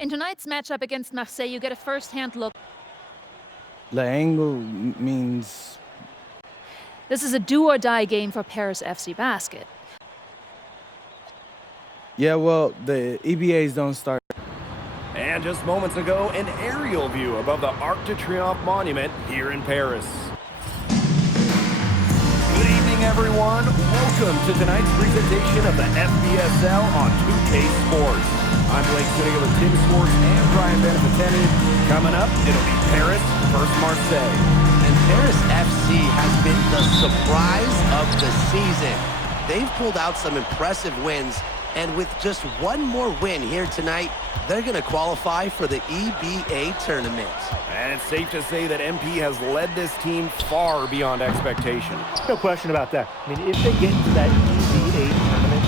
In tonight's matchup against Marseille, you get a first-hand look. The angle means... This is a do-or-die game for Paris FC Basket. Yeah, well, the EBAs don't start. And just moments ago, an aerial view above the Arc de Triomphe monument here in Paris. Good evening, everyone. Welcome to tonight's presentation of the FBSL on 2K Sports. I'm Blake sitting with Tim Sports and Brian Beneficetti. Coming up, it'll be Paris versus Marseille. And Paris FC has been the surprise of the season. They've pulled out some impressive wins, and with just one more win here tonight, they're going to qualify for the EBA tournament. And it's safe to say that MP has led this team far beyond expectation. No question about that. I mean, if they get into that EBA tournament,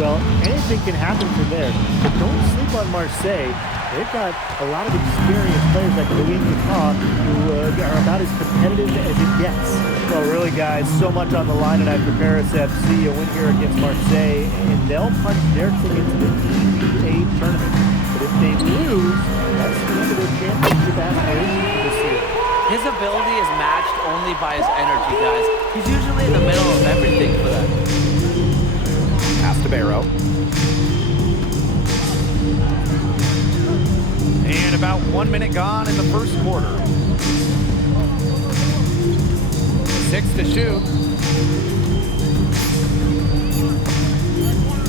well, anything can happen from there. But don't sleep on Marseille. They've got a lot of experienced players like Louis Vuitton who are about as competitive as it gets. Well, really, guys, so much on the line tonight for Paris FC. A win here against Marseille, and they'll punch their ticket to the EBA tournament. But if they lose, that's the end of their championship aspirations this year. His ability is matched only by his energy, guys. He's usually in the middle of everything for them. Pass to Barrow. And about 1 minute gone in the first quarter. 6 to shoot.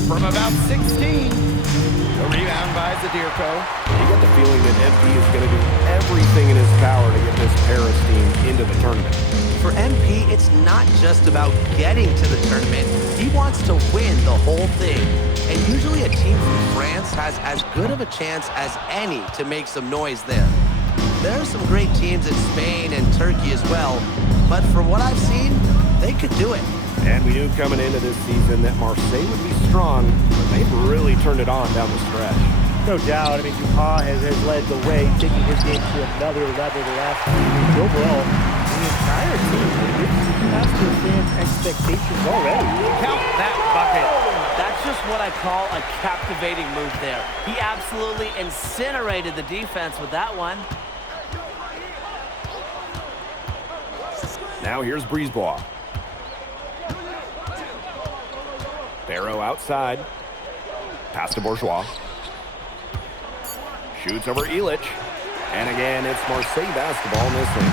From about 16. A rebound by Zadirko. You get the feeling that MP is going to do everything in his power to get this Paris team into the tournament. For MP, it's not just about getting to the tournament. He wants to win the whole thing. And usually a team from France has as good of a chance as any to make some noise there. There are some great teams in Spain and Turkey as well, but from what I've seen, they could do it. And we knew coming into this season that Marseille would be strong, but they've really turned it on down the stretch. No doubt. I mean, Dupont has led the way, taking his game to another level the last few weeks. Overall, the entire team is past their fans' expectations already. Count that bucket. That's just what I call a captivating move there. He absolutely incinerated the defense with that one. Now here's Brisebois. Barrow outside. Pass to Bourgeois. Shoots over Illich. And again, it's Marseille basketball missing.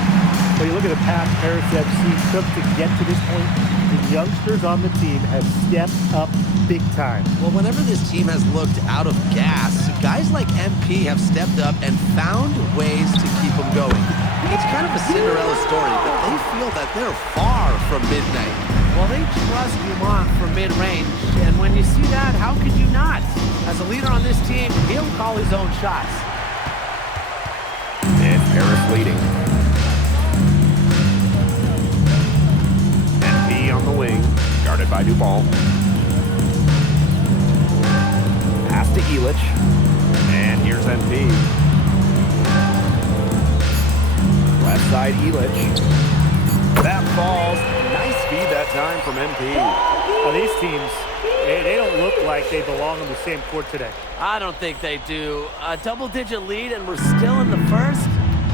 Well, you look at the path Paris FC took to get to this point. The youngsters on the team have stepped up big time. Well, whenever this team has looked out of gas, guys like MP have stepped up and found ways to keep them going. It's kind of a Cinderella story, but they feel that they're far from midnight. Well, they trust Dumont for mid-range, and when you see that, how could you not? As a leader on this team, he'll call his own shots. And Paris leading. MP on the wing, guarded by Dupont. Pass to Illich. And here's MP. Left side, Illich. That falls. Nice feed that time from MP. Well, these teams, they don't look like they belong on the same court today. I don't think they do. A double-digit lead, and we're still in the first?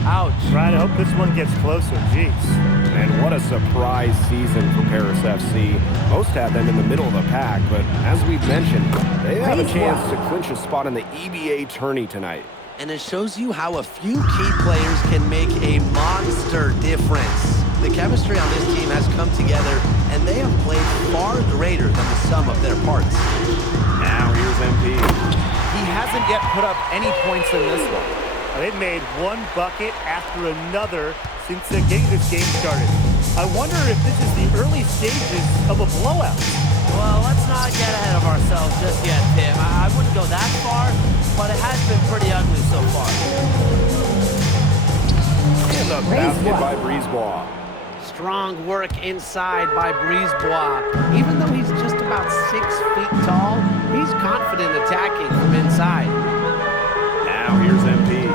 Ouch. Ryan, I hope this one gets closer. Jeez. And what a surprise season for Paris FC. Most had them in the middle of the pack, but as we've mentioned, they have a chance to clinch a spot in the EBA tourney tonight. And it shows you how a few key players can make a monster difference. The chemistry on this team has come together, and they have played far greater than the sum of their parts. Now here's MP. He hasn't yet put up any points in this one. They've made one bucket after another since getting this game started. I wonder if this is the early stages of a blowout. Well, let's not get ahead of ourselves just yet, Tim. I wouldn't go that far, but it has been pretty ugly so far. And the basket by Brisebois. Strong work inside by Brisebois. Even though he's just about 6 feet tall, he's confident attacking from inside. Now here's MP.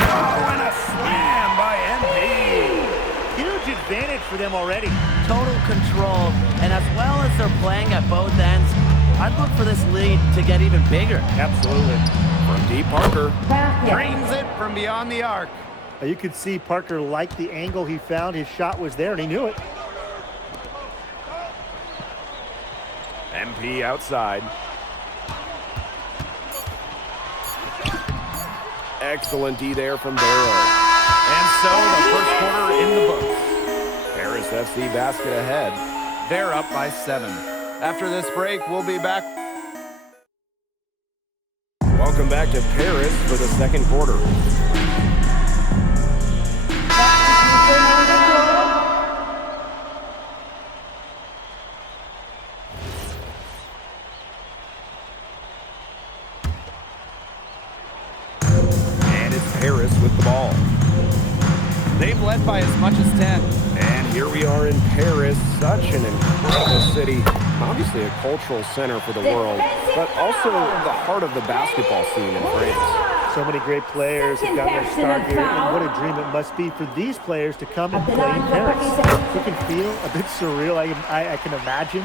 Oh, and a slam by MP. Huge advantage for them already. Total control, and as well as they're playing at both ends, I'd look for this lead to get even bigger. Absolutely. From deep, Parker drains it from beyond the arc. You could see Parker liked the angle he found. His shot was there, and he knew it. MP outside. Excellent D there from Barrow. And so the first quarter in the books. Paris FC basket ahead. They're up by 7. After this break, we'll be back. Welcome back to Paris for the second quarter. And it's Paris with the ball. They've led by as much as 10. And here we are in Paris, such an incredible city. Obviously a cultural center for the world, but also the heart of the basketball scene in France. So many great players have gotten their start here, and what a dream it must be for these players to come and play in Paris. It can feel a bit surreal, I can imagine,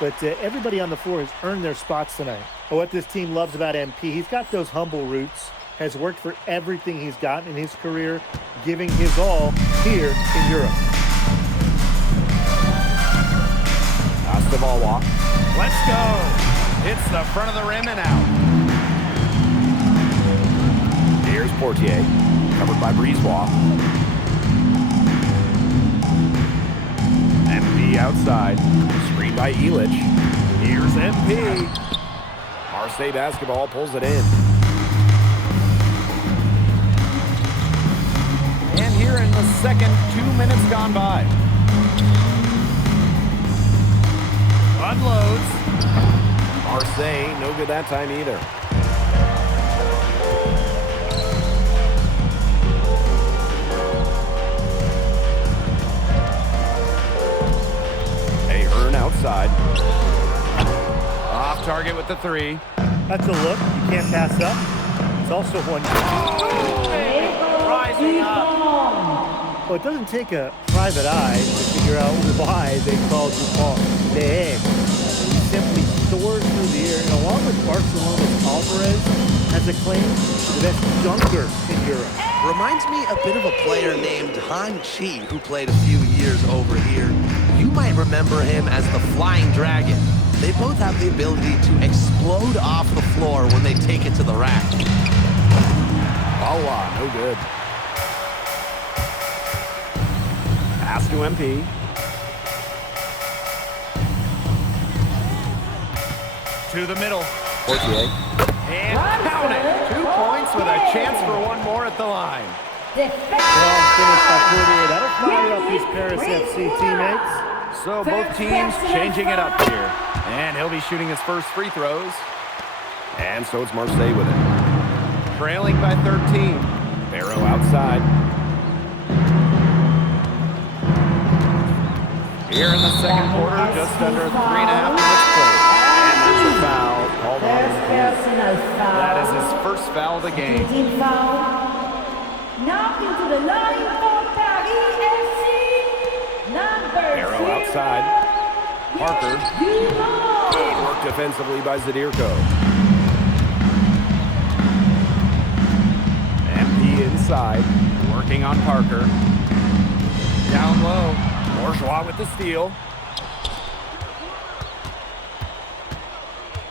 but everybody on the floor has earned their spots tonight. But what this team loves about MP, he's got those humble roots, has worked for everything he's gotten in his career, giving his all here in Europe. Walk. Let's go. It's the front of the rim and out. Here's Portier, covered by Brisebois. MP outside, screened by Illich. Here's MP. Marseille basketball pulls it in. And here in the second, 2 minutes gone by. Unloads. Marseille, no good that time either. Ahern outside. Off target with the 3. That's a look. You can't pass up. It's also one. Rising up. Well, it doesn't take a private eye to figure out why they call Dupont the egg. He simply soars through the air, and along with Barcelona's Alvarez, has acclaimed the best dunker in Europe. Reminds me a bit of a player named Han Chi, who played a few years over here. You might remember him as the Flying Dragon. They both have the ability to explode off the floor when they take it to the rack. Voila, no good. Pass to MP. To the middle. Portier. And count it. 2 points with a chance for one more at the line. Well, finished by Portier. That'll fire up his Paris FC teammates. So both teams changing it up here. And he'll be shooting his first free throws. And so it's Marseille with it. Trailing by 13. Barrow outside. Here in the second quarter, just under 3.5 minutes played. And there's a foul called on him. That is his first foul of the game. Now into the line for Paris FC, number Barrow outside. Parker. Good work defensively by Zadirko. MP inside. Working on Parker. Down low. Bourgeois with the steal.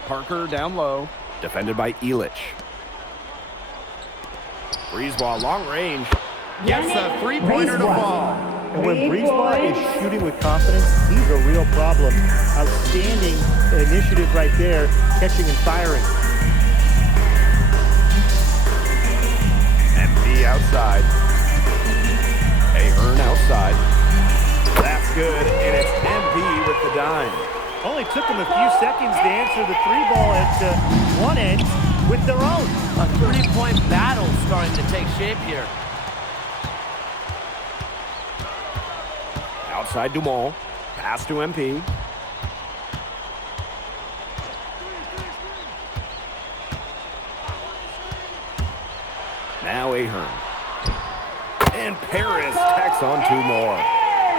Parker down low. Defended by Illich. Brisebois long range. Gets a three-pointer to fall. And when Brisebois is shooting with confidence, he's a real problem. Outstanding initiative right there, catching and firing. MP outside. Ahern outside. That's good, and it's MP with the dime. Only took them a few seconds to answer the three ball at one end with their own. A three-point battle starting to take shape here. Outside Dumont. Pass to MP. Now Ahern. And Paris tacks on two more.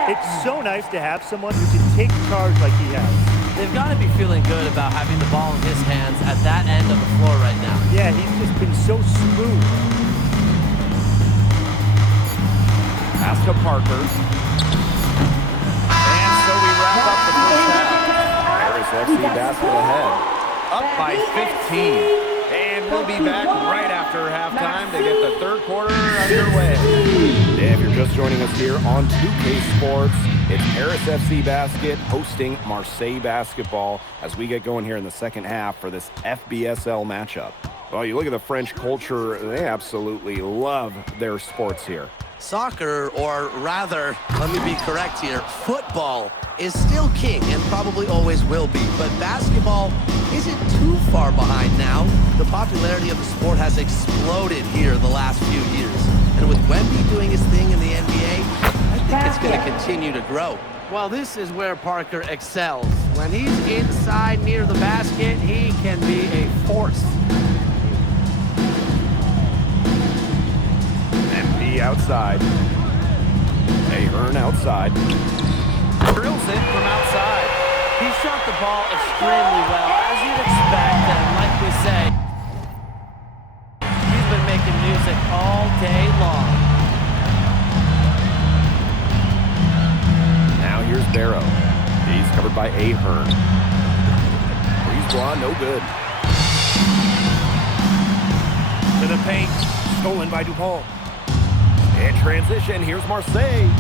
It's so nice to have someone who can take charge like he has. They've got to be feeling good about having the ball in his hands at that end of the floor right now. Yeah, he's just been so smooth. Pass to Parker. And so we wrap up the first half. Paris FC basket ahead. Up by 15. And we'll be back right after halftime to get the third quarter underway. If you're just joining us here on 2K Sports, it's Paris FC basket hosting Marseille basketball as we get going here in the second half for this FBSL matchup. Well, you look at the French culture, they absolutely love their sports here. Soccer, or rather, let me be correct here, football is still king and probably always will be, but basketball isn't too far behind now. The popularity of the sport has exploded here the last few years. And with Wemby doing his thing in the NBA, I think it's going to continue to grow. Well, this is where Parker excels. When he's inside near the basket, he can be a force. MP outside. Ahern outside. Drills it from outside. He shot the ball extremely well, as you'd expect, and like we say, he's been making music all day long. Now here's Barrow. He's covered by Ahern. Brisebois, no good. To the paint. Stolen by Dupont. In transition, here's Marseille.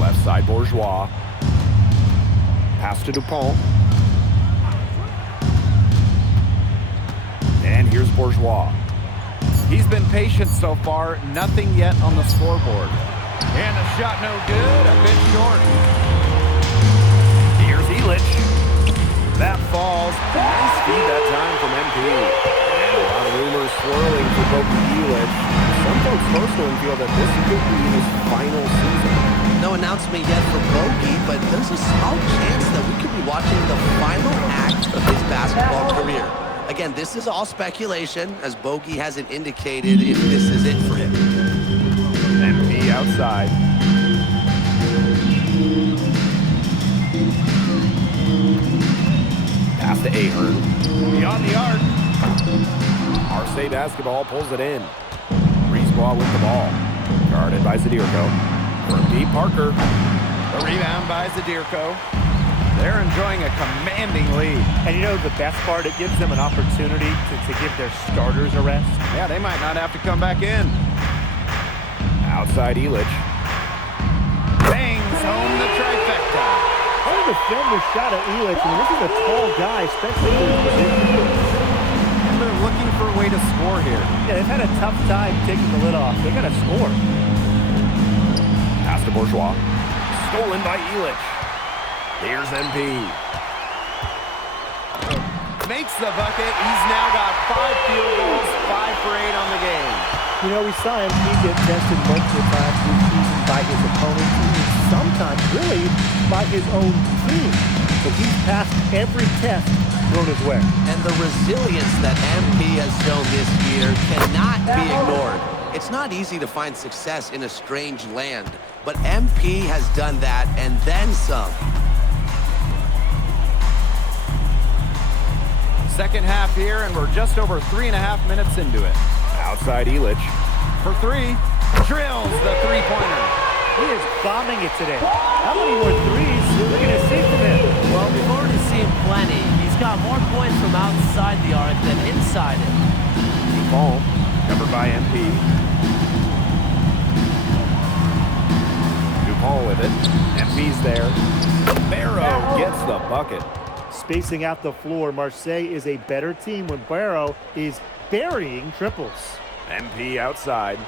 Left side, Bourgeois. Pass to Dupont. And here's Bourgeois. He's been patient so far. Nothing yet on the scoreboard. And the shot no good. A bit short. Here's Illich. That falls. Nice feed that time from MP. And a lot of rumors swirling for Bogey Illich. Some folks personally feel that this could be his final season. No announcement yet for Bogey, but there's a small chance that we could be watching the final act of his basketball career. Again, this is all speculation, as Bogey hasn't indicated if this is it for him. MP outside. Pass to Ahern. Beyond the arc. Marseille basketball pulls it in. Brisebois with the ball. Guarded by Zadirko. From deep, Parker. The rebound by Zadirko. They're enjoying a commanding lead. And you know the best part, it gives them an opportunity to give their starters a rest. Yeah, they might not have to come back in. Outside Illich. Bangs home the trifecta. How did the defender shot at Illich? I mean, this is a tall guy, especially in his position. And they're looking for a way to score here. Yeah, they've had a tough time taking the lid off. They got to score. Pass to Bourgeois. Stolen by Illich. Here's MP. Makes the bucket. He's now got 5 field goals, 5 for 8 on the game. You know, we saw him get tested multiple times this season by his opponents, and sometimes really by his own team. But he's passed every test thrown his way. And the resilience that MP has shown this year cannot be ignored. It's not easy to find success in a strange land, but MP has done that and then some. Second half here, and we're just over 3.5 minutes into it. Outside Illich for 3. Drills the three-pointer. He is bombing it today. How many more threes are we going to see from him? Well, we've already seen plenty. He's got more points from outside the arc than inside it. Dupont, covered by MP. Dupont with it. MP's there. Barrow gets the bucket. Spacing out the floor, Marseille is a better team when Barrow is burying triples. MP outside.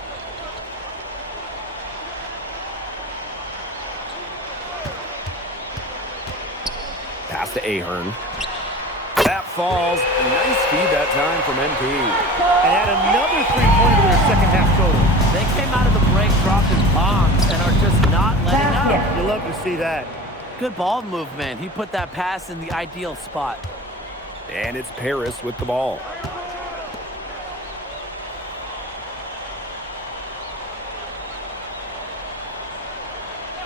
Pass to Ahern. That falls. Nice feed that time from MP. And add another three-pointer to their second half total. They came out of the break dropping bombs and are just not letting up. You love to see that. Good ball movement. He put that pass in the ideal spot. And it's Paris with the ball.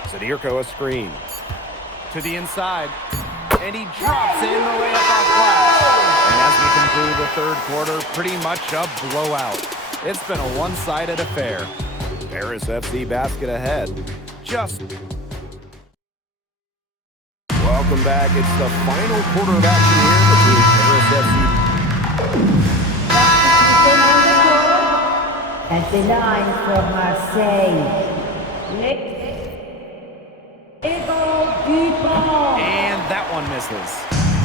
Zadirko a screen. To the inside. And he drops in the layup off glass. And as we conclude the third quarter, pretty much a blowout. It's been a one-sided affair. Paris FC basket ahead. Welcome back. It's the final quarter of action here between Paris FC. At the line from Marseille, Dupont. And that one misses.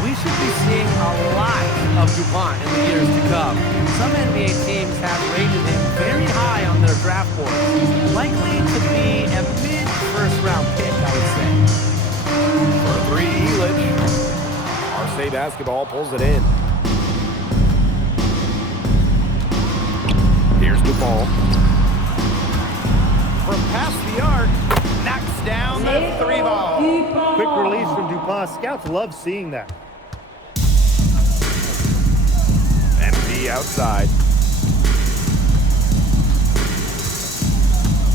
We should be seeing a lot of Dupont in the years to come. Some NBA teams have rated him very high on their draft board. Likely to be a mid-first round pick, I would say. For three, Elich. Marseille basketball pulls it in. Here's Dupont. From past the arc, knocks down the three ball. Quick release from Dupont. Scouts love seeing that. MP outside.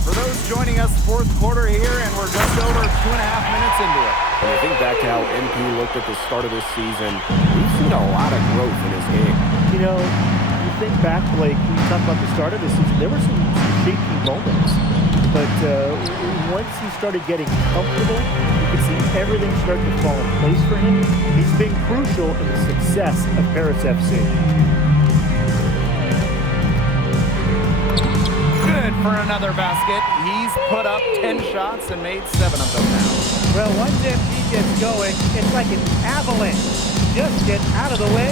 For those joining us, fourth quarter here, and we're just over 2.5 minutes into it. When you think back to how MP looked at the start of this season, we've seen a lot of growth in his game. You know, you think back, Blake, when you talk about the start of this season, there were some shaky moments. But once he started getting comfortable, you could see everything start to fall in place for him. He's been crucial in the success of Paris FC. Good for another basket. He's put up 10 shots and made 7 of them now. Well, once MP gets going, it's like an avalanche. Just get out of the way,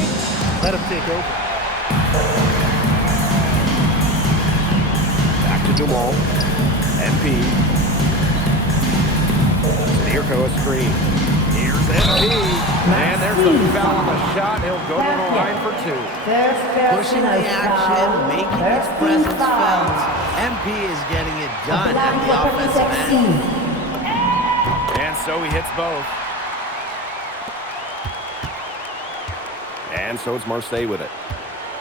let him take over. Back to Dumont. MP. Zadirko a screen. Here's MP. And there's the foul on the shot. He'll go to the line for 2. Pushing the action, making his presence felt. MP is getting it done at the offensive end. And so he hits both. And so it's Marseille with it.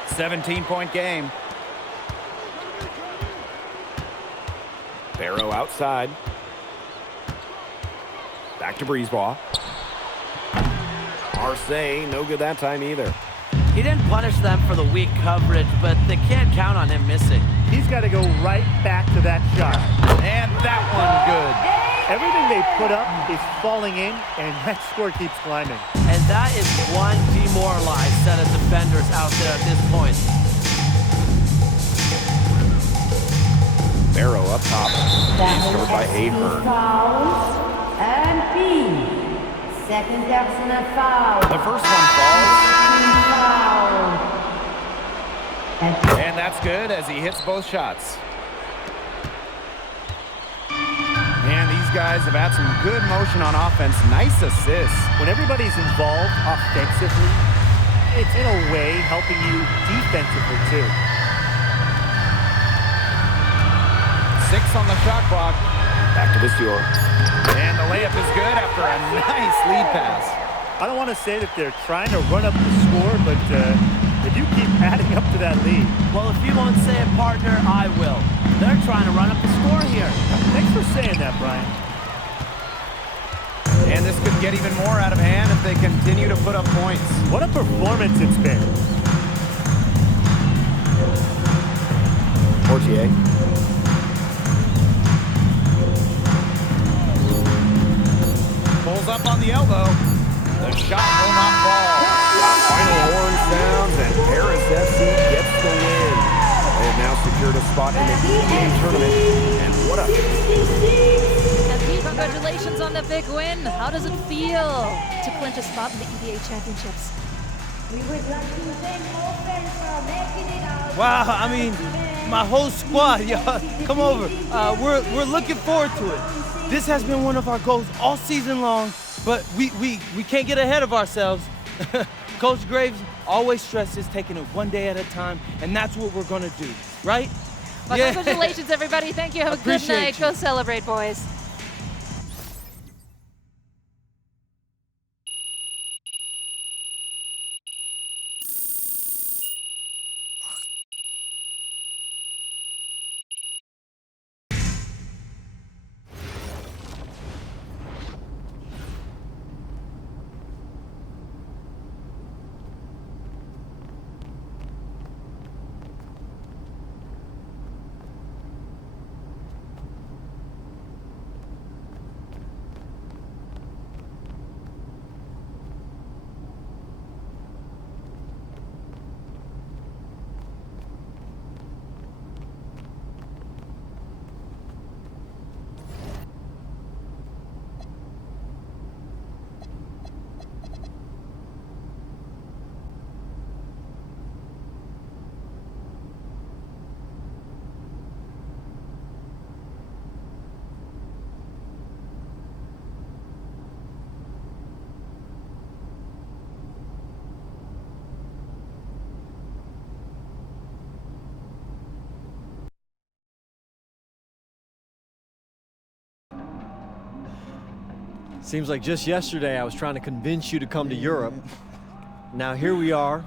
17-point game. Barrow outside. Back to Brisebois. Marseille, no good that time either. He didn't punish them for the weak coverage, but they can't count on him missing. He's got to go right back to that shot. And that one good. Everything they put up is falling in, and that score keeps climbing. And that is one demoralized set of defenders out there at this point. Barrow up top. He's scored by Ahern. And B. Second personal foul. The first one falls. Foul. And that's good as he hits both shots. And these guys have had some good motion on offense. Nice assists. When everybody's involved offensively, it's in a way helping you defensively too. 6 on the shot clock. Back to Visior. And the layup is good after a nice lead pass. I don't want to say that they're trying to run up the score, but they do keep adding up to that lead. Well, if you won't say it, partner, I will. They're trying to run up the score here. Thanks for saying that, Brian. And this could get even more out of hand if they continue to put up points. What a performance it's been. Portier. Pulls up on the elbow. The shot will not fall. Final horn sounds and Paris FC gets the win. They have now secured a spot in the EBA tournament. And what a... MP, congratulations on the big win. How does it feel to clinch a spot in the EBA championships? We would like to thank all fans for making it out. Wow, I mean, my whole squad, y'all, come over. We're looking forward to it. This has been one of our goals all season long, but we can't get ahead of ourselves. Coach Graves always stresses taking it one day at a time, and that's what we're gonna do, right? Well, congratulations, everybody. Thank you. Have a good Appreciate night. you. Go celebrate, boys. Seems like just yesterday I was trying to convince you to come to Europe. Now here we are,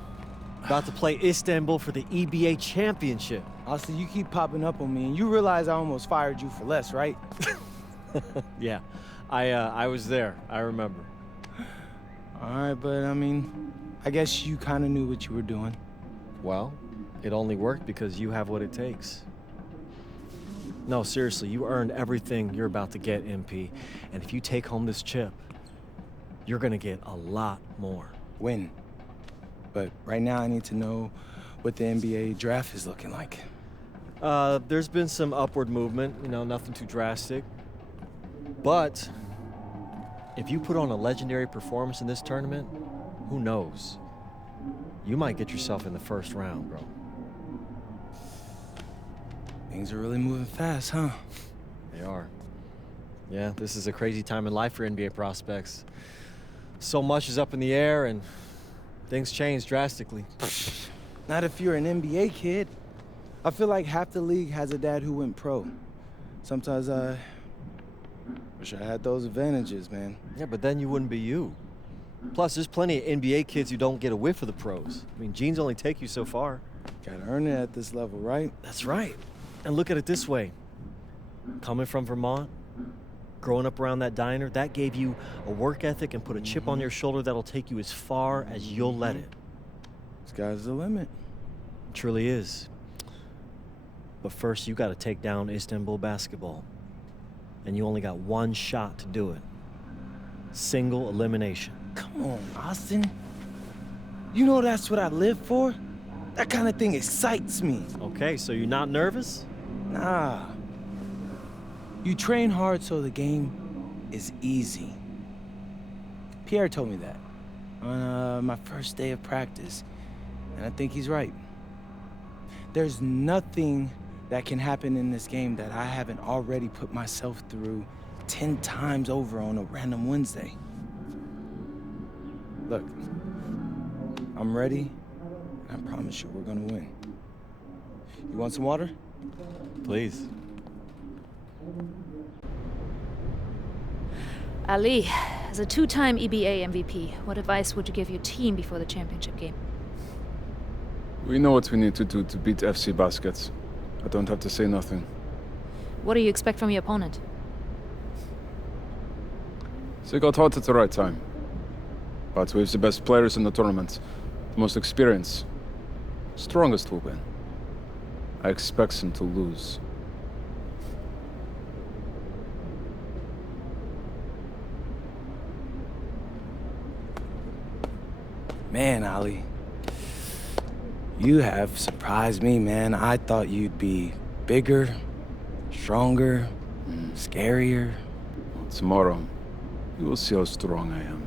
about to play Istanbul for the EBA Championship. Austin, you keep popping up on me, and you realize I almost fired you for less, right? Yeah, I was there. I remember. All right, but I mean, I guess you kind of knew what you were doing. Well, it only worked because you have what it takes. No, seriously, you earned everything you're about to get, MP. And if you take home this chip, you're gonna get a lot more. Win. But right now, I need to know what the NBA draft is looking like. There's been some upward movement, nothing too drastic. But if you put on a legendary performance in this tournament, who knows? You might get yourself in the first round, bro. Things are really moving fast, huh? They are. Yeah, this is a crazy time in life for NBA prospects. So much is up in the air and things change drastically. Not if you're an NBA kid. I feel like half the league has a dad who went pro. Sometimes I wish I had those advantages, man. Yeah, but then you wouldn't be you. Plus, there's plenty of NBA kids who don't get a whiff of the pros. I mean, genes only take you so far. Gotta earn it at this level, right? That's right. And look at it this way. Coming from Vermont, growing up around that diner, that gave you a work ethic and put a chip on your shoulder that'll take you as far as you'll let it. Sky's the limit. It truly is. But first, you gotta take down Istanbul basketball. And you only got one shot to do it. Single elimination. Come on, Austin. You know that's what I live for? That kind of thing excites me. Okay, so you're not nervous? Nah. You train hard so the game is easy. Pierre told me that on my first day of practice, and I think he's right. There's nothing that can happen in this game that I haven't already put myself through 10 times over on a random Wednesday. Look, I'm ready, and I promise you we're gonna win. You want some water? Please. Ali, as a two-time EBA MVP, what advice would you give your team before the championship game? We know what we need to do to beat FC Baskets. I don't have to say nothing. What do you expect from your opponent? They got hot at the right time. But with the best players in the tournament, the most experienced, strongest will win. I expect them to lose. Man, Ali, you have surprised me, man. I thought you'd be bigger, stronger, scarier. Tomorrow, you will see how strong I am.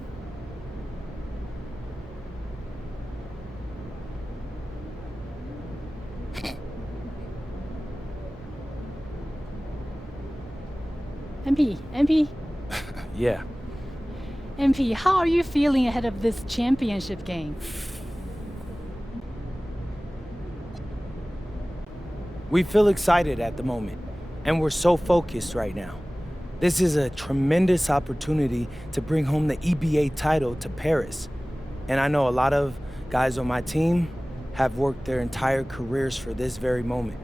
MP, Yeah. MP, how are you feeling ahead of this championship game? We feel excited at the moment, and we're so focused right now. This is a tremendous opportunity to bring home the EBA title to Paris. And I know a lot of guys on my team have worked their entire careers for this very moment.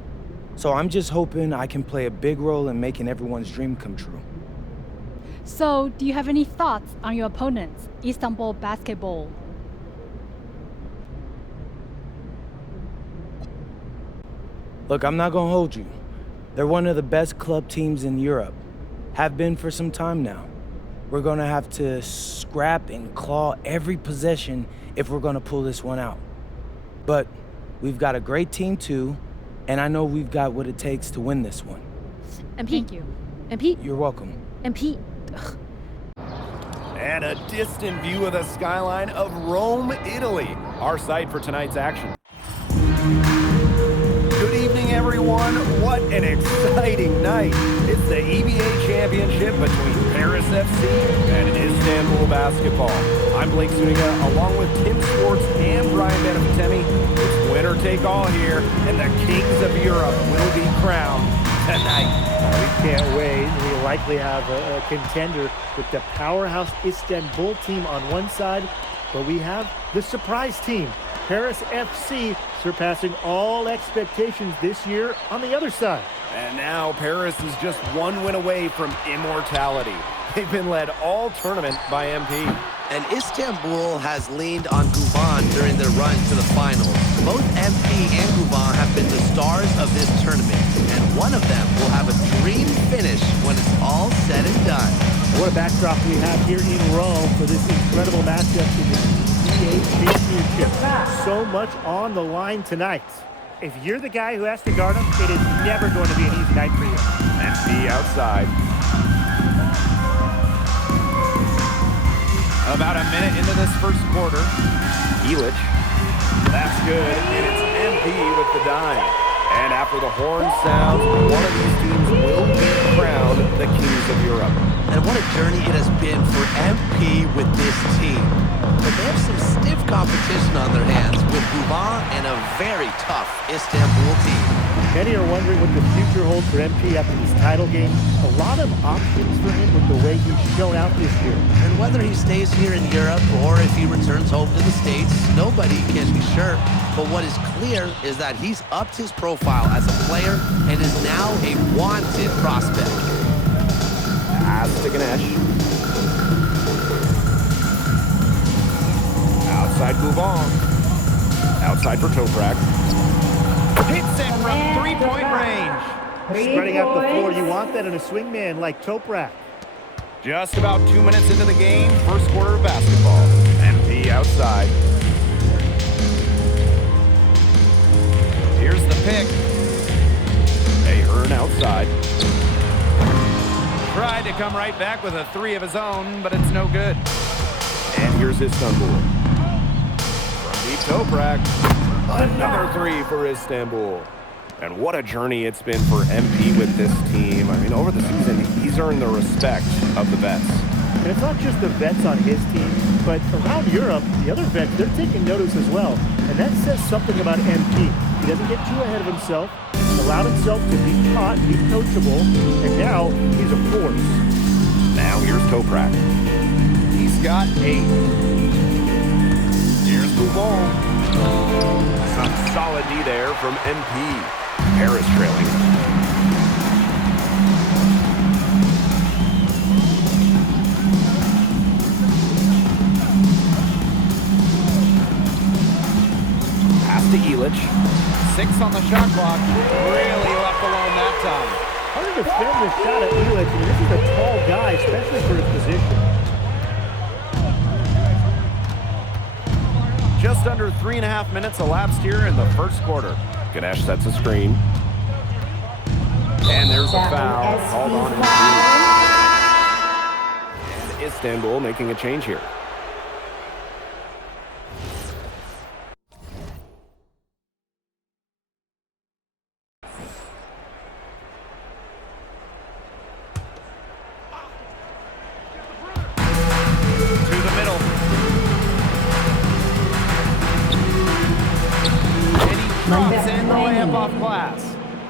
So I'm just hoping I can play a big role in making everyone's dream come true. So, do you have any thoughts on your opponents, Istanbul basketball? Look, I'm not gonna hold you. They're one of the best club teams in Europe. Have been for some time now. We're gonna have to scrap and claw every possession if we're gonna pull this one out. But we've got a great team too, and I know we've got what it takes to win this one. MP. Thank you. MP. You're welcome. MP. And a distant view of the skyline of Rome, Italy, our site for tonight's action. Good evening, everyone. What an exciting night. It's the EBA Championship between Paris FC and Istanbul basketball. I'm Blake Zuniga, along with Tim Schwartz and Brian Benefitemi. It's winner take all here, and the kings of Europe will be crowned tonight. We can't wait. We likely have a contender with the powerhouse Istanbul team on one side, but we have the surprise team, Paris FC, surpassing all expectations this year on the other side. And now Paris is just one win away from immortality. They've been led all tournament by MP. And Istanbul has leaned on Guban during their run to the finals. Both MP and Guban have been the stars of this tournament, and one of them will have a dream finish when it's all said and done. What a backdrop we have here in Rome for this incredible matchup in the EBA Championship. So much on the line tonight. If you're the guy who has to guard him, it is never going to be an easy night for you. MP outside. About a minute into this first quarter. Ilic. That's good, and it's MP with the dime. And after the horn sounds, one of these teams will be crowned the Kings of Europe. And what a journey it has been for MP with this team. But they have some stiff competition on their hands with Guban and a very tough Istanbul team. Many are wondering what the future holds for MP after this title game. A lot of options for him with the way he's shown out this year. And whether he stays here in Europe or if he returns home to the States, nobody can be sure. But what is clear is that he's upped his profile as a player and is now a wanted prospect. Pass to Ganesh. Outside Guban. Outside for Toprak. Hits it from three-point range. Spreading out the floor, you want that in a swingman like Toprak. Just about 2 minutes into the game, first quarter of basketball. MP outside. Here's the pick. Ahern outside. Tried to come right back with a three of his own, but it's no good. And here's Istanbul. From deep Toprak. Another three for Istanbul. And what a journey it's been for MP with this team. I mean, over the season, he's earned the respect of the vets. And it's not just the vets on his team, but around Europe, the other vets, they're taking notice as well. And that says something about MP. He doesn't get too ahead of himself, allowed himself to be taught, be coachable, and now he's a force. Now here's Toprak. He's got 8. Here's Guban. Some solid D there from MP. Paris trailing. Pass to Ilic. 6 on the shot clock. Really left alone that time. Hard to defend this shot at Ilic. I mean, this is a tall guy, especially for his position. Just under 3.5 minutes elapsed here in the first quarter. Ganesh sets a screen. And there's a foul called on him. And Istanbul making a change here.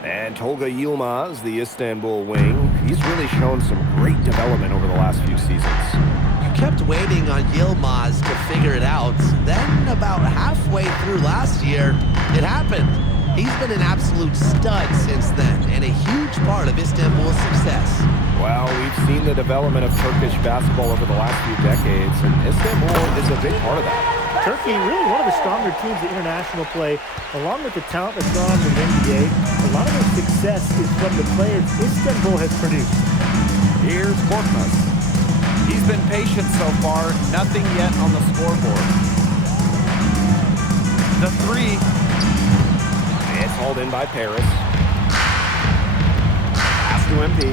And Tolga Yilmaz, the Istanbul wing, he's really shown some great development over the last few seasons. You kept waiting on Yilmaz to figure it out. Then about halfway through last year, it happened. He's been an absolute stud since then and a huge part of Istanbul's success. Well, we've seen the development of Turkish basketball over the last few decades, and Istanbul is a big part of that. Turkey, really one of the stronger teams in international play, along with the talent that's gone on to the NBA. A lot of their success is from the players Istanbul has produced. Here's Korkmaz. He's been patient so far, nothing yet on the scoreboard. The three. It's hauled in by Paris. Pass to MP.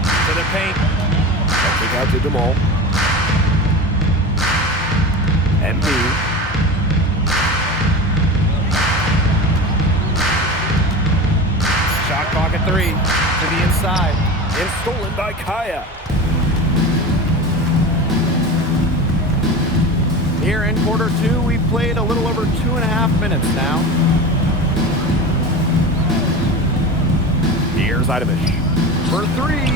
To the paint. Kick out to Jamal. MP. Shot clock at 3 to the inside. And stolen by Kaya. Here in quarter 2, we've played a little over 2.5 minutes now. Here's Idemish. for three.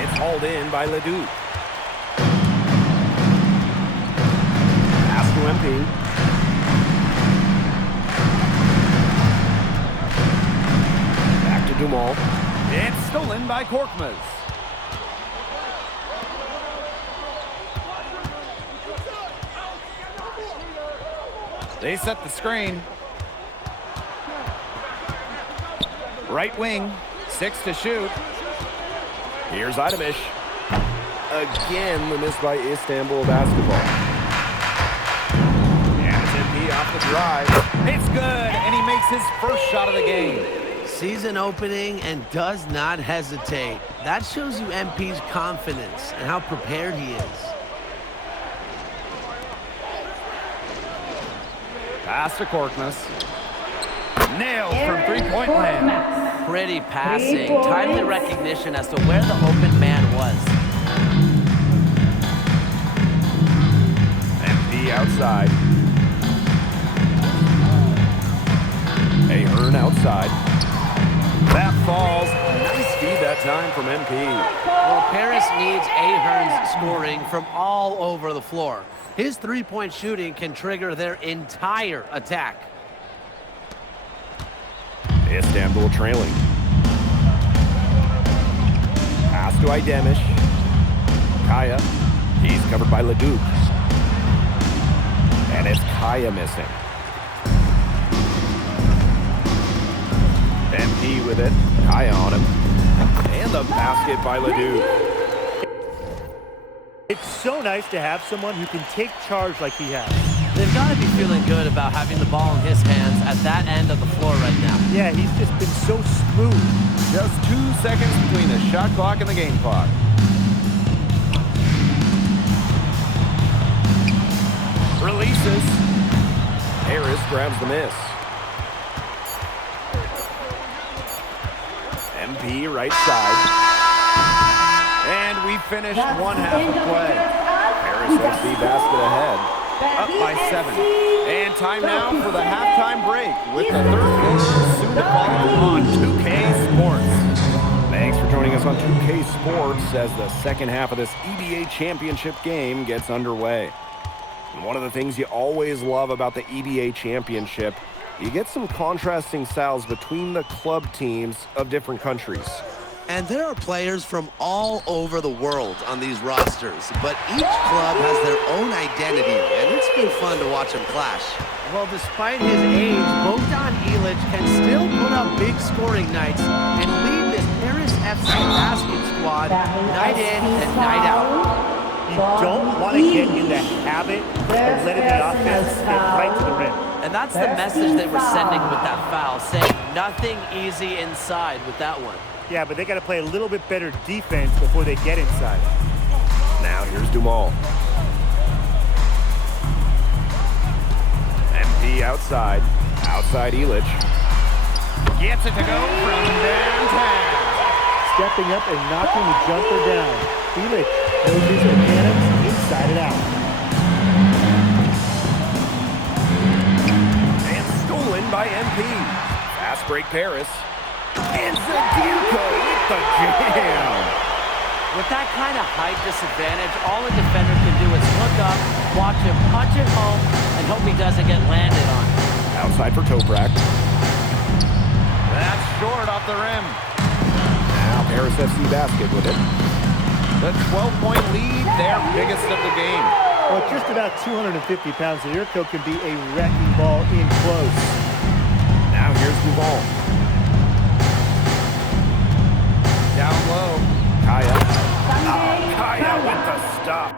It's hauled in by Ledoux. Pass to MP. Back to Dumont. It's stolen by Korkmaz. They set the screen. Right wing, 6 to shoot. Here's Idamish. Again, the miss by Istanbul basketball. And it's MP off the drive. It's good, and he makes his first shot of the game. Season opening and does not hesitate. That shows you MP's confidence and how prepared he is. Pass to Korkmaz. Nailed from three-point land. Pretty passing. Timely recognition as to where the open man was. MP outside. Ahern outside. That falls. Nice feed that time from MP. Well, Paris needs Ahern's scoring from all over the floor. His three-point shooting can trigger their entire attack. Istanbul trailing. Pass to Idamish. Kaya. He's covered by Ledoux. And it's Kaya missing. MP with it. Kaya on him. And the basket by Ledoux. It's so nice to have someone who can take charge like he has. They've got to be feeling good about having the ball in his hands at that end of the floor right now. Yeah, he's just been so smooth. Just 2 seconds between the shot clock and the game clock. Releases. Harris grabs the miss. MP right side. And we finished one half of play. Harris FC basket ahead. Up by 7. And time now for the halftime break with the third quarter soon to follow on 2K Sports. Thanks for joining us on 2K Sports as the second half of this EBA championship game gets underway. And one of the things you always love about the EBA championship, you get some contrasting styles between the club teams of different countries. And there are players from all over the world on these rosters, but each club has their own identity, and it's been fun to watch them clash. Well, despite his age, Bogdan Ilic can still put up big scoring nights and lead this Paris FC basket squad night in and night out. You don't want to get in the habit of letting the offense get right to the rim. And that's the message they were sending with that foul, saying nothing easy inside with that one. Yeah, but they got to play a little bit better defense before they get inside. Now here's Dumont. MP outside. Outside Ilic. Gets it to go from downtown. Stepping up and knocking the jumper down. Ilic knows his mechanics inside and out. And stolen by MP. Fast break Paris. And Zadiuko with the jam. With that kind of height disadvantage, all a defender can do is look up, watch him punch it home, and hope he doesn't get landed on. Outside for Toprak. That's short off the rim. Now Paris FC basket with it. The 12-point lead, their biggest of the game. Well, just about 250 pounds, Zadiuko can be a wrecking ball in close. Now here's Duval. Down low. Kaya. Kaya with the stop.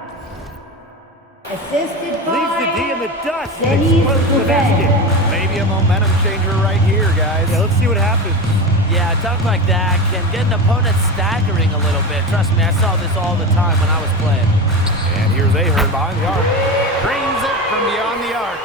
Assisted Leaves the by D in the dust and Denise explodes the Bouvet. basket. Maybe a momentum changer right here, guys. Yeah, let's see what happens. Yeah, a dunk like that can get an opponent staggering a little bit. Trust me, I saw this all the time when I was playing. And here's Ahern behind the arc. Brings it from beyond the arc.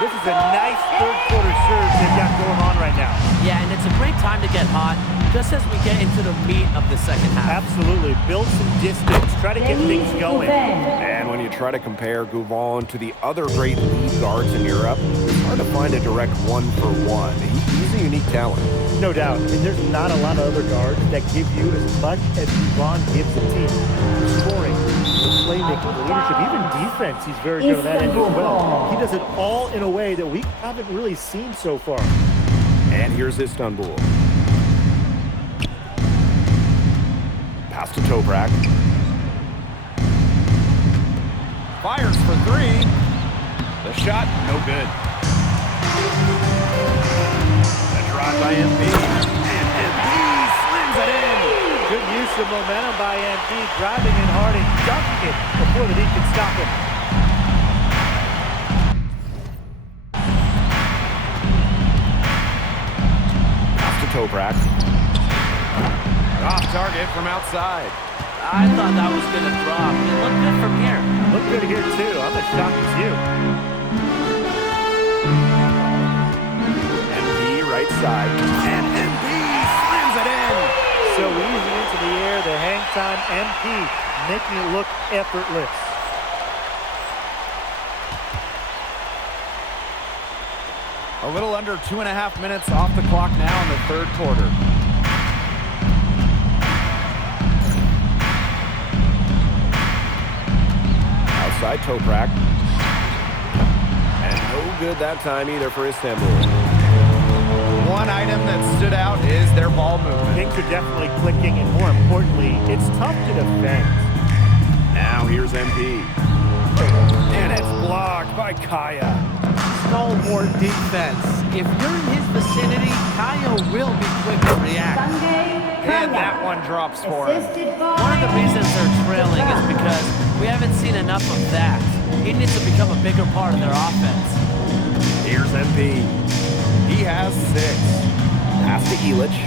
This is a nice third quarter surge they've got going on right now. Yeah, and it's a great time to get hot, just as we get into the meat of the second half. Absolutely. Build some distance. Try to get things going. And when you try to compare Gouvon to the other great lead guards in Europe, it's hard to find a direct one-for-one. He's a unique talent. No doubt. I mean, there's not a lot of other guards that give you as much as Gouvon gives the team. The scoring, the playmaking, the leadership, even defense, he's very good at that end as well. He does it all in a way that we haven't really seen so far. And here's Istanbul. Pass to Toprak. Fires for three. The shot, no good. The drive by MP. And MP slams it in. Good use of momentum by MP, driving in hard and dunking it before the D can stop him. Pass to Toprak. Off target from outside. I thought that was going to drop. It looked good from here. Look good here, too. I'm as shocked as you. MP right side. And MP slams it in. So easy into the air, the hang time, MP making it look effortless. A little under 2.5 minutes off the clock now in the third quarter. Outside Toprak. And no good that time either for Istanbul. One item that stood out is their ball movement. Things are definitely clicking, and more importantly, it's tough to defend. Now here's MP. And it's blocked by Kaya. Stalwart defense. If you're in his vicinity, Kyle will be quick to react. And that one drops for him. One of the reasons they're trailing is because we haven't seen enough of that. He needs to become a bigger part of their offense. Here's MP. He has 6. Pass to Illich.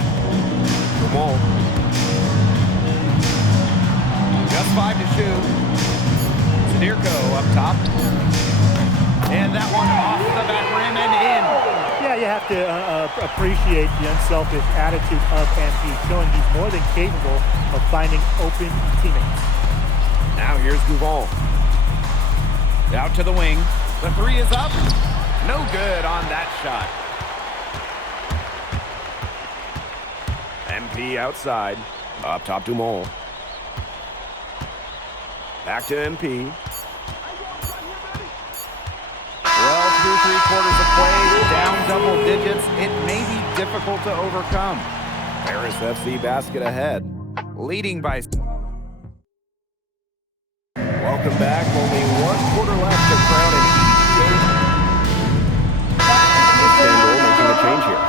Jamal. Just 5 to shoot. Sadirko up top. And that one off the back rim and in. Yeah, you have to appreciate the unselfish attitude of MP, showing he's more than capable of finding open teammates. Now here's Gouvon. Out to the wing. The 3 is up. No good on that shot. MP outside. Up top Dumont. Back to MP. Well, through 3 quarters of play, down double digits, it may be difficult to overcome. Paris FC basket ahead, leading by... Welcome back. Only 1 quarter left to crown an EPA. Istanbul making a change here.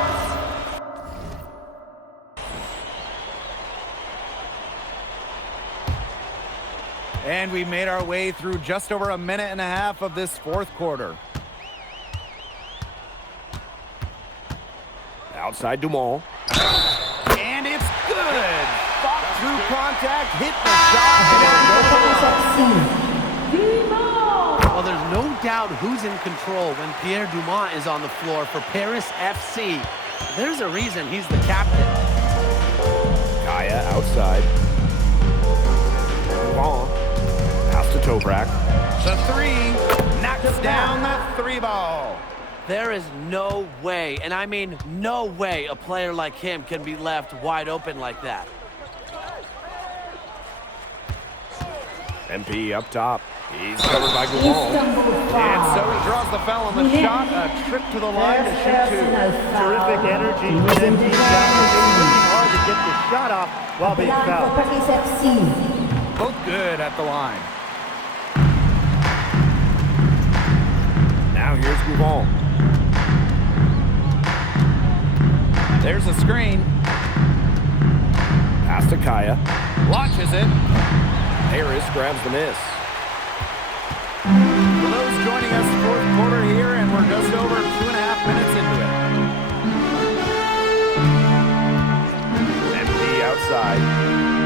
And we made our way through just over 1.5 minutes of this 4th quarter. Outside Dumont. And it's good. Fought through contact, hit the shot, and Well, there's no doubt who's in control when Pierre Dumont is on the floor for Paris FC. There's a reason he's the captain. Kaya outside. Ball. Pass to Toprak. The 3 knocks down the 3 ball. There is no way, and I mean no way, a player like him can be left wide open like that. MP up top. He's covered by Gouvon. And so he draws the foul on the shot. A trip to the line to shoot 2. Terrific energy with MP. It's hard to get the shot off while being fouled. Both good at the line. Now here's Gouvon. There's a screen. Pass to Kaya. Launches it. Harris grabs the miss. For those joining us, 4th quarter here, and we're just over 2.5 minutes into it. MP outside.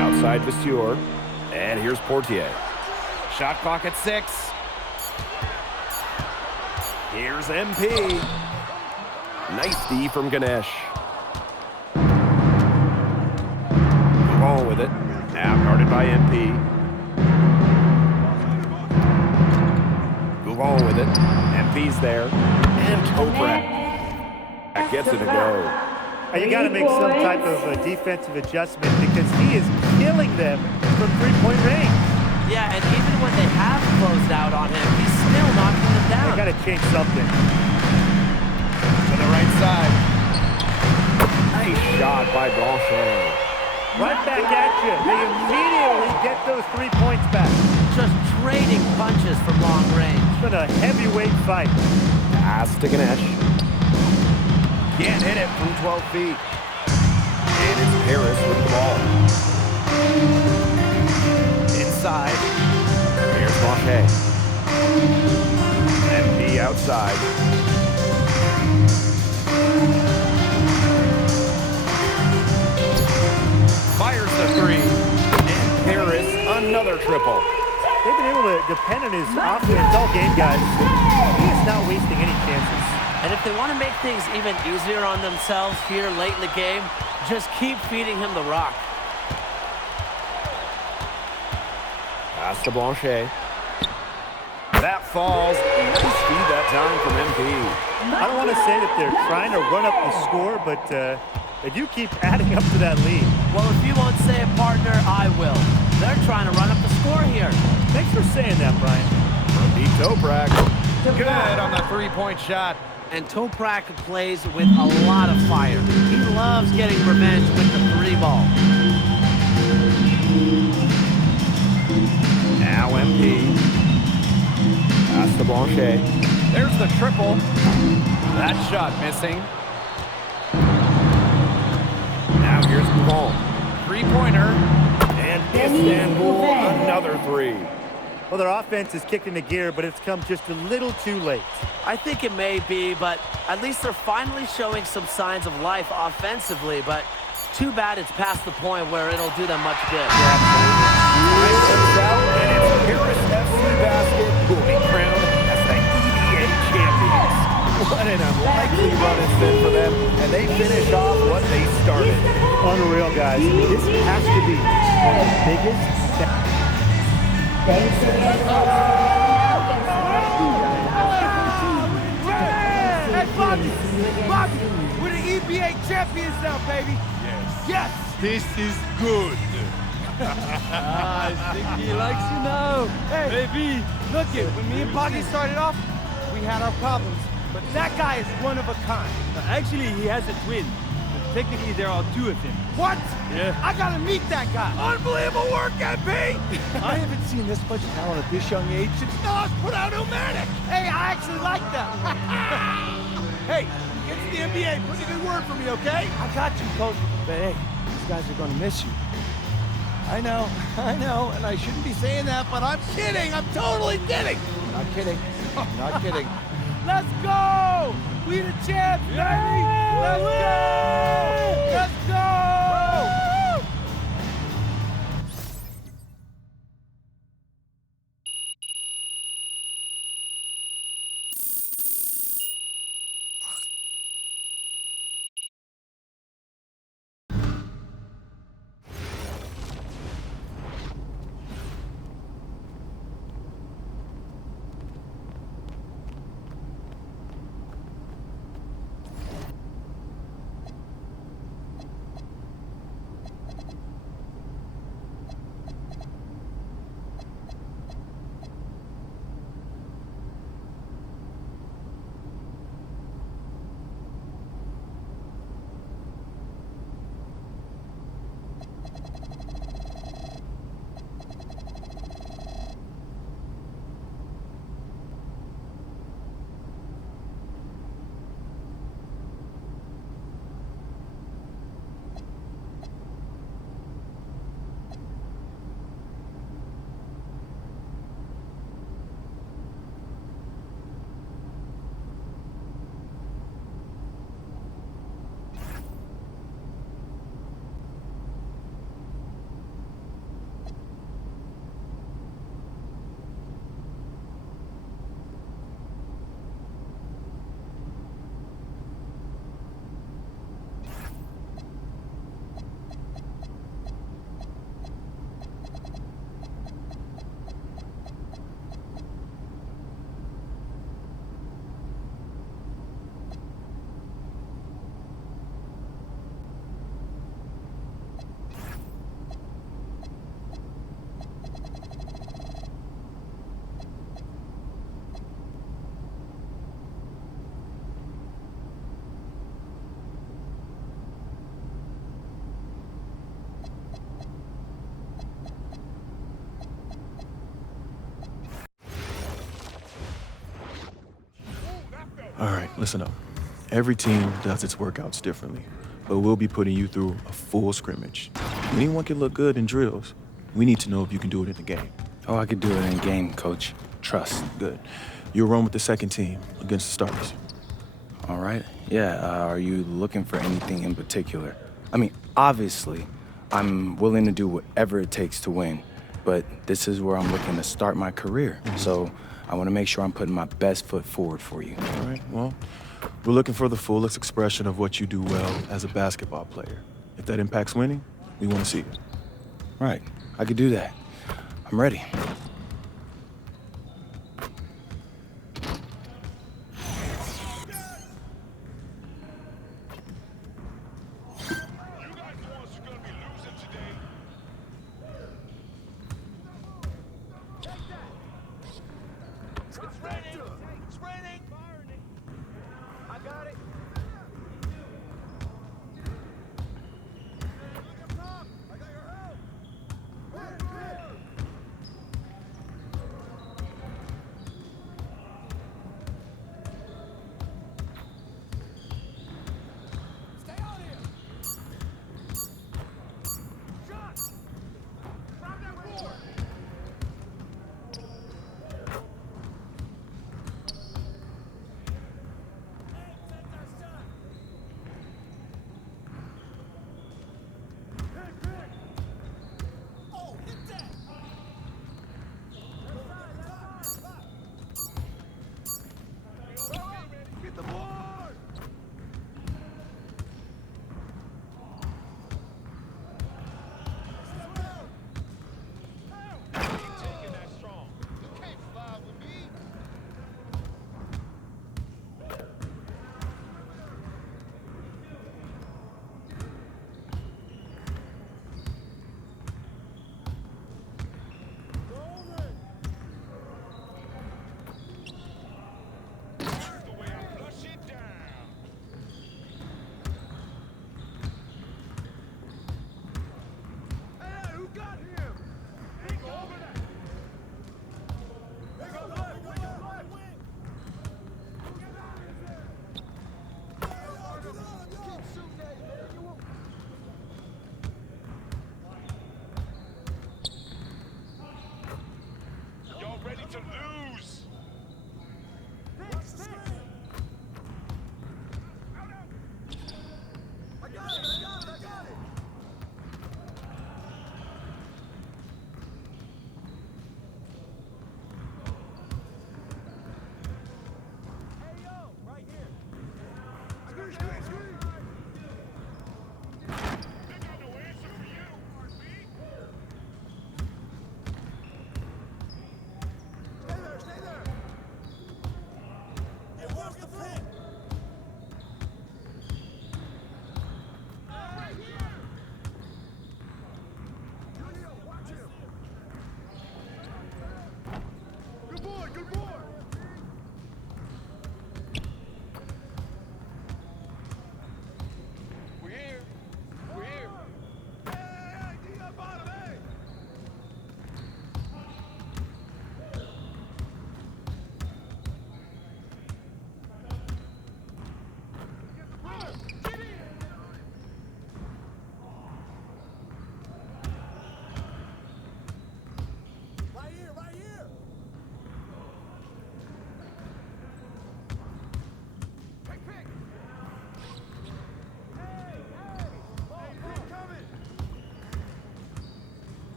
Outside Vasseur. And here's Portier. Shot clock at 6. Here's MP. Nice D from Ganesh. Move on with it. Now guarded by MP. Move on with it. MP's there. And Toprak. That gets it to go. You got to make some type of a defensive adjustment because he is killing them from three-point range. Yeah, and even when they have closed out on him, he's still knocking them down. They got to change something. To the right side. Nice shot by Blanchet. Right back at you. They immediately get those 3 points back. Just trading punches from long range. It's been a heavyweight fight. Pass to Ganesh. Can't hit it from 12 feet. And it's Harris with the ball. Inside. Here's Blanchet. MP outside. Fires the three. And Harris another triple. They've been able to depend on his offense all game, guys. He is not wasting any chances. And if they want to make things even easier on themselves here late in the game, just keep feeding him the rock. Pass to Blanchet. That falls. Nice feed that time from MP. I don't want to say that they're trying to run up the score, but they do keep adding up to that lead. Well, if you won't say it, partner, I will. They're trying to run up the score here. Thanks for saying that, Brian. Beat Toprak. Good on the three-point shot. And Toprak plays with a lot of fire. He loves getting revenge with the three ball. Now MP. Pass to Blanchet. There's the triple. That shot missing. Now here's Gouval. Three-pointer. And Istanbul, another three. Well, their offense is kicked into gear, but it's come just a little too late. I think it may be, but at least they're finally showing some signs of life offensively, but too bad it's past the point where it'll do them much good. Time comes out, and it's Harris FC Basket who will be crowned as the EVA champions. What an unlikely run it's been for them, and they finish off what they started. Unreal, guys. This has to be one of the biggest. Thanks again. Hey, Bobby! Bobby! We're the EBA champions now, baby! Yes! Yes! This is good. I think he likes you now. Hey, baby! Look it, when me and Boggy started off, we had our problems. But that guy is one of a kind. Actually, he has a twin. But technically, there are two of him. What? Yeah. I gotta meet that guy. Unbelievable work, MP! I haven't seen this much talent at this young age since Nas put out Omatic. Hey, I actually like that one. Hey, get to the NBA. Put in a good word for me, okay? I got you, Coach. But hey, these guys are gonna miss you. I know, and I shouldn't be saying that, but I'm kidding. I'm totally kidding. Not kidding. Not kidding. Let's go! We the champs, baby! Let's go! Let's go! All right, listen up. Every team does its workouts differently, but we'll be putting you through a full scrimmage. Anyone can look good in drills. We need to know if you can do it in the game. Oh, I could do it in game, coach. Trust. Good. You'll run with the second team against the starters. All right. Yeah, are you looking for anything in particular? I mean, obviously, I'm willing to do whatever it takes to win, but this is where I'm looking to start my career. So I want to make sure I'm putting my best foot forward for you. All right, well, we're looking for the fullest expression of what you do well as a basketball player. If that impacts winning, we want to see it. Right. I could do that. I'm ready.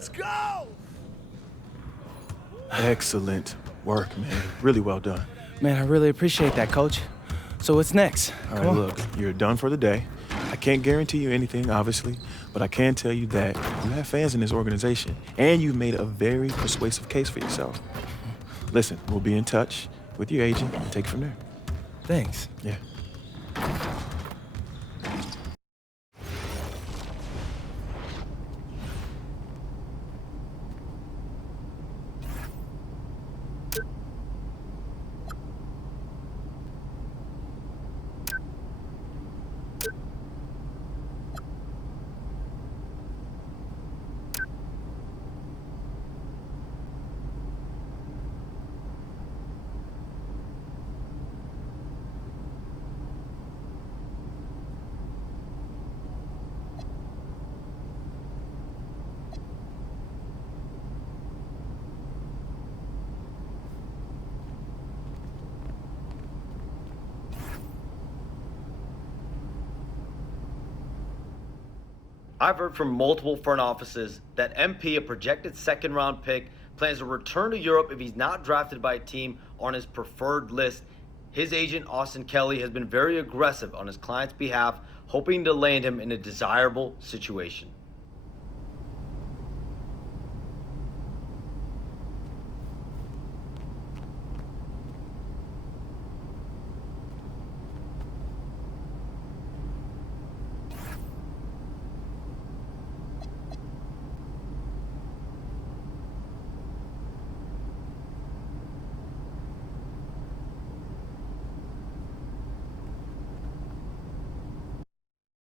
Let's go! Excellent work, man. Really well done. Man, I really appreciate that, Coach. So what's next? All right, look, you're done for the day. I can't guarantee you anything, obviously, but I can tell you that you have fans in this organization, and you've made a very persuasive case for yourself. Listen, we'll be in touch with your agent and take it from there. Thanks. Yeah. I've heard from multiple front offices that MP, a projected second-round pick, plans to return to Europe if he's not drafted by a team on his preferred list. His agent, Austin Kelly, has been very aggressive on his client's behalf, hoping to land him in a desirable situation.